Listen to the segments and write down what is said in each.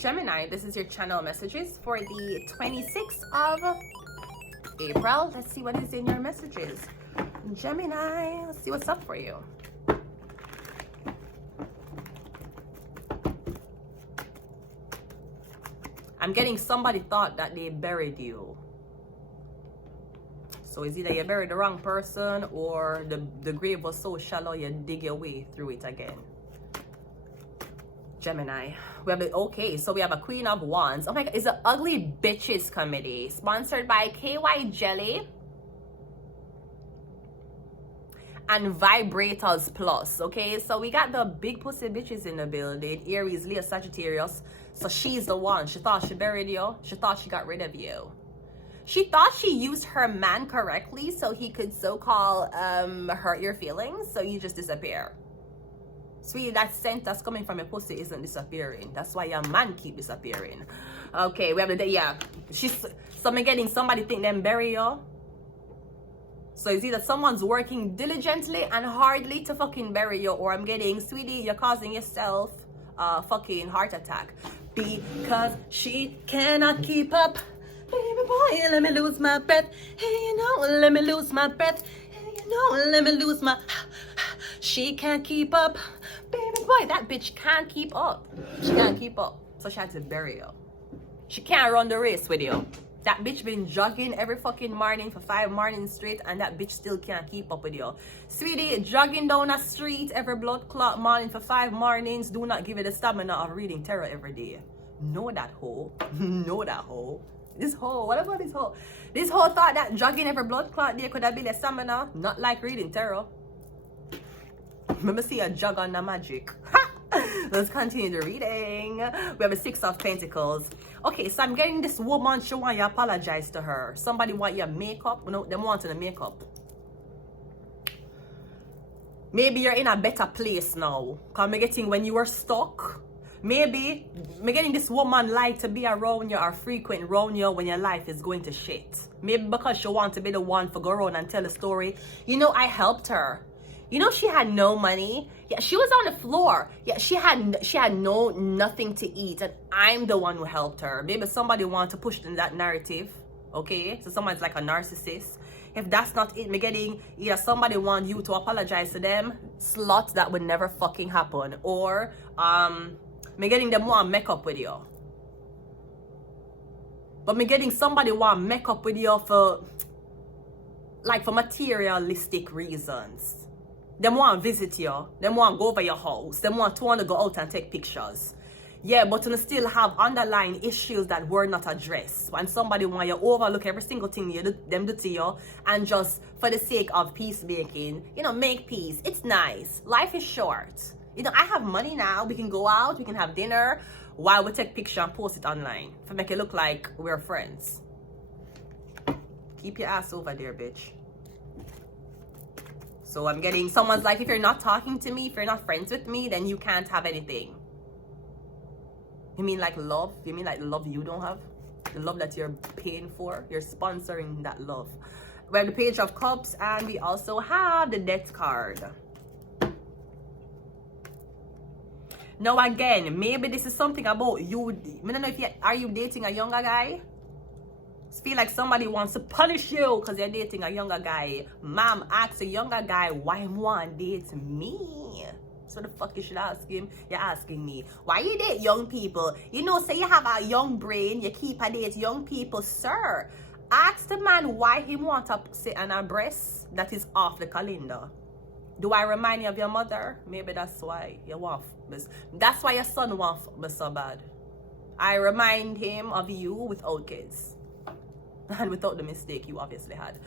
Gemini, this is your channel messages for the 26th of April. Let's see what is in your messages. Gemini, let's see what's up for you. I'm getting somebody thought that they buried you. So it's either you buried the wrong person or the grave was so shallow you dig your way through it again. Gemini, we have okay, so we have a Queen of Wands. Oh my god, it's an Ugly Bitches Committee sponsored by KY Jelly and Vibrators Plus. Okay, so we got the big pussy bitches in the building. Aries, Leo, Sagittarius. So she's the one. She thought she buried you. She thought she got rid of you. She thought she used her man correctly so he could so-called hurt your feelings, so you just disappear. Sweetie, that scent that's coming from your pussy isn't disappearing. That's why your man keep disappearing. Okay, we have the, yeah. So I'm getting somebody think them bury you. So it's either someone's working diligently and hardly to fucking bury you, or I'm getting, sweetie, you're causing yourself a fucking heart attack. Because she cannot keep up. Baby boy, let me lose my breath. Hey, you know, let me lose my breath. Hey, you know, let me lose my... She can't keep up. Baby boy, that bitch can't keep up. She can't keep up. So she had to bury you. She can't run the race with you. That bitch been jogging every fucking morning for 5 mornings straight, and that bitch still can't keep up with you. Sweetie, jogging down a street every blood clot morning for 5 mornings do not give you the stamina of reading tarot every day. Know that hoe. Know that hoe. This hoe, what about this hoe? This hoe thought that jogging every blood clot day could have been a stamina, not like reading tarot. Let me see a jog on the magic. Let's continue the reading. We have a 6 of Pentacles. Okay, so I'm getting this woman, she want you to apologize to her. Somebody want your makeup. No, them wanting the makeup. Maybe you're in a better place now. Because I'm getting when you were stuck. Maybe I'm getting this woman like to be around you or frequent around you when your life is going to shit. Maybe because she want to be the one for go around and tell a story. You know, I helped her. You know, she had no money. Yeah, she was on the floor. Yeah, she had nothing to eat, and I'm the one who helped her. Maybe somebody want to push in that narrative. Okay, so someone's like a narcissist. If that's not it, me getting either somebody want you to apologize to them, slut, that would never fucking happen, or me getting them want make up with you. But me getting somebody want make up with you for materialistic reasons. Them want visit you. Them want go over your house. Them want to go out and take pictures. Yeah, but you still have underlying issues that were not addressed. When somebody want you overlook every single thing them do to you, and just for the sake of peacemaking, you know, make peace. It's nice. Life is short. You know, I have money now. We can go out. We can have dinner while we take picture and post it online to make it look like we're friends. Keep your ass over there, bitch. So I'm getting someone's like, if you're not talking to me, if you're not friends with me, then you can't have anything. You mean like love? You mean like the love you don't have? The love that you're paying for? You're sponsoring that love. We have the Page of Cups, and we also have the Death card. Now again, maybe this is something about you. I don't know if are you dating a younger guy? Feel like somebody wants to punish you because you're dating a younger guy. Mom, ask a younger guy why he want to date me. So the fuck you should ask him? You're asking me why you date young people. You know, say you have a young brain, you keep a date young people, sir. Ask the man why he want to sit on a breast that is off the calendar. Do I remind you of your mother? Maybe that's why you want. That's why your son wants so bad. I remind him of you without kids. And without the mistake you obviously had.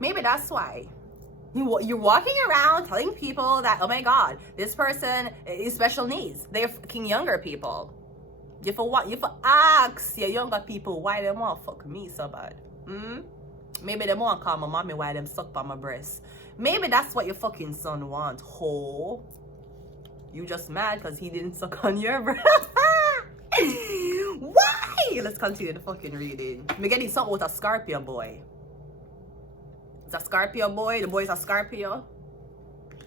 Maybe that's why. You're walking around telling people that, oh my god, this person is special needs. They're fucking younger people. You for ask your younger people why they want to fuck me so bad. Maybe they want to call my mommy why them suck by my breast. Maybe that's what your fucking son wants. Ho. You just mad because he didn't suck on your breast. Why? Let's continue the fucking reading. I'm getting something with a Scorpio boy. It's a Scorpio boy. The boy is a Scorpio.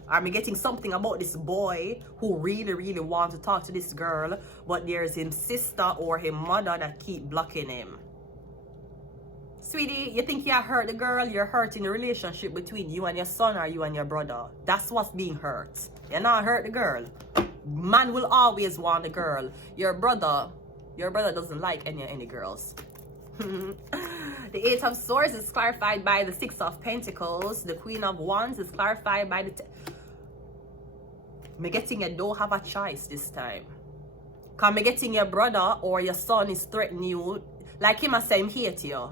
Are me getting something about this boy who really wants to talk to this girl, but there's his sister or his mother that keep blocking him? Sweetie, you think you hurt the girl? You're hurting the relationship between you and your son or you and your brother. That's what's being hurt. You're not hurt the girl. Man will always want the girl. Your brother doesn't like any girls. The Eight of Swords is clarified by the Six of Pentacles. The Queen of Wands is clarified by the... Me getting you don't have a choice this time. Cause me getting your brother or your son is threatening you. Like him a say him hate you.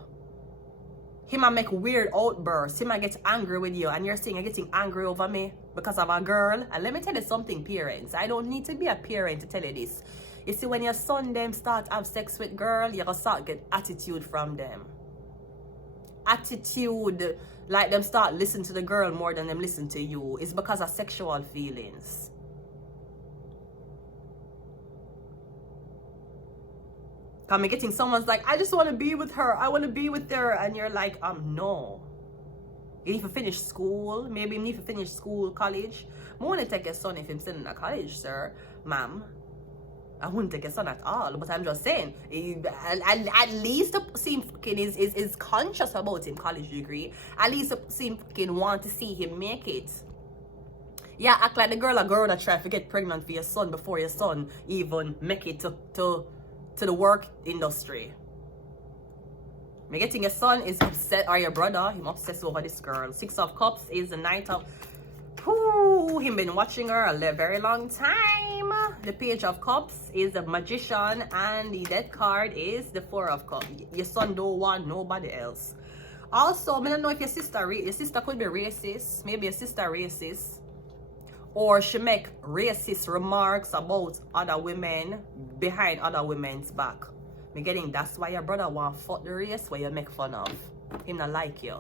Him a make weird outbursts. Him a get angry with you. And you're saying you're getting angry over me because of a girl. And let me tell you something, parents. I don't need to be a parent to tell you this. You see, when your son them start have sex with girl, you're gonna start get attitude from them. Attitude, like them start listen to the girl more than them listen to you. It's because of sexual feelings. Come getting someone's like, I just want to be with her. I want to be with her. And you're like, no. You need to finish school. Maybe you need to finish school, college. I want to take your son if he's still in a college, sir. Ma'am. I wouldn't take your son at all. But I'm just saying, at least seem fucking is conscious about him college degree. At least seem fucking want to see him make it. Yeah, act like the girl that try to get pregnant for your son before your son even make it to the work industry. Me getting your son is upset, or your brother, him obsessed over this girl. Six of Cups is the Knight of... him been watching her a very long time. The Page of Cups is the Magician, and the Death card is the Four of Cups. Your son don't want nobody else. Also, I don't know if your sister could be racist. Maybe your sister racist. Or she make racist remarks about other women behind other women's back. Me getting that's why your brother want fuck the race where you make fun of. Him not like you.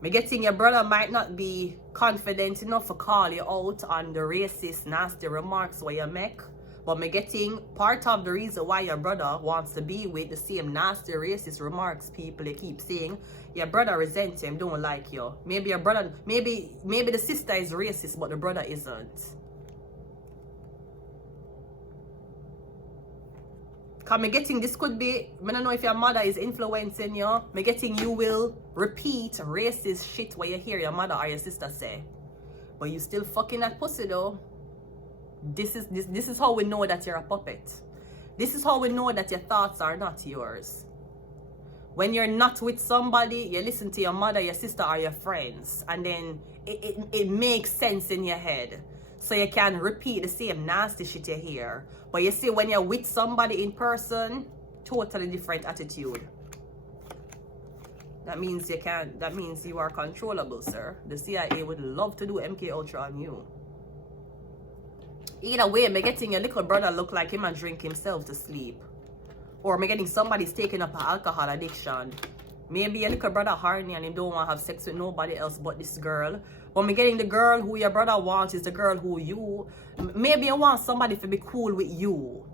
Me getting your brother might not be confident enough to call you out on the racist, nasty remarks where you make. But me getting part of the reason why your brother wants to be with the same nasty, racist remarks people you keep saying. Your brother resents him, don't like you. Maybe your brother, maybe the sister is racist, but the brother isn't. Cause me getting this could be, I don't know if your mother is influencing you. Me getting you will repeat racist shit where you hear your mother or your sister say. But you still fucking that pussy though. This is how we know that you're a puppet. This is how we know that your thoughts are not yours. When you're not with somebody, you listen to your mother, your sister, or your friends. And then it makes sense in your head. So you can repeat the same nasty shit you hear. But you see, when you're with somebody in person, totally different attitude. That means you are controllable, sir. The CIA would love to do MK Ultra on you. Either way, me getting your little brother look like him and drink himself to sleep. Or me getting somebody's taking up an alcohol addiction. Maybe your little brother horny and he don't want to have sex with nobody else but this girl. But me getting the girl who your brother wants is the girl who you... Maybe you want somebody to be cool with you.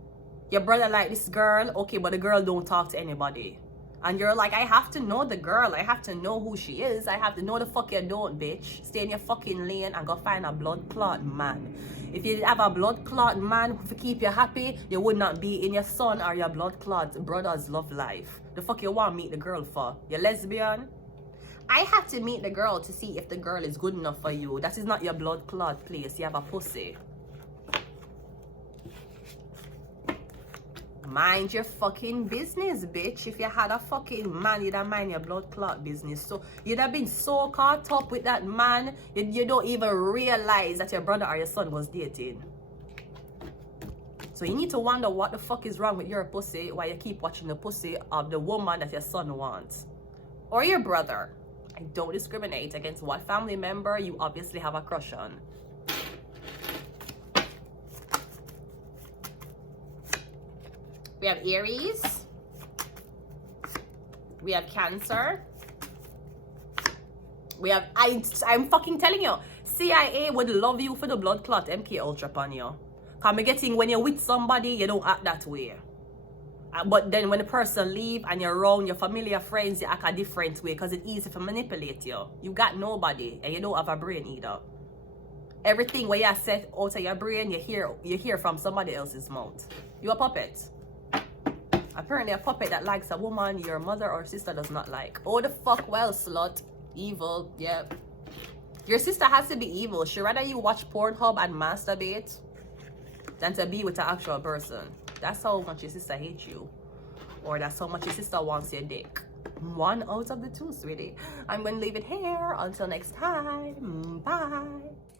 Your brother like this girl, okay, but the girl don't talk to anybody. And you're like, I have to know the girl. I have to know who she is. I have to know the fuck you don't, bitch. Stay in your fucking lane and go find a blood clot man. If you have a blood clot man to keep you happy, you would not be in your son or your blood clot brother's love life. The fuck you want to meet the girl for? You lesbian? I have to meet the girl to see if the girl is good enough for you. That is not your blood clot place. You have a pussy. Mind your fucking business, bitch. If you had a fucking man, you'd have mind your blood clot business. So you'd have been so caught up with that man, you don't even realize that your brother or your son was dating. So you need to wonder what the fuck is wrong with your pussy while you keep watching the pussy of the woman that your son wants. Or your brother. I don't discriminate against what family member you obviously have a crush on. We have Aries. We have Cancer. We have... I'm fucking telling you. CIA would love you for the blood clot MK Ultra on you. Cause me getting when you're with somebody, you don't act that way. But then when the person leave and you're around your familiar friends, you act a different way because it's easy to manipulate you. You got nobody and you don't have a brain either. Everything where you set out of your brain, you hear from somebody else's mouth. You a puppet. Apparently a puppet that likes a woman your mother or sister does not like. Oh the fuck well, slut. Evil, yeah. Your sister has to be evil. She'd rather you watch Pornhub and masturbate than to be with an actual person. That's how much your sister hates you. Or that's how much your sister wants your dick. One out of the two, sweetie. I'm going to leave it here. Until next time. Bye.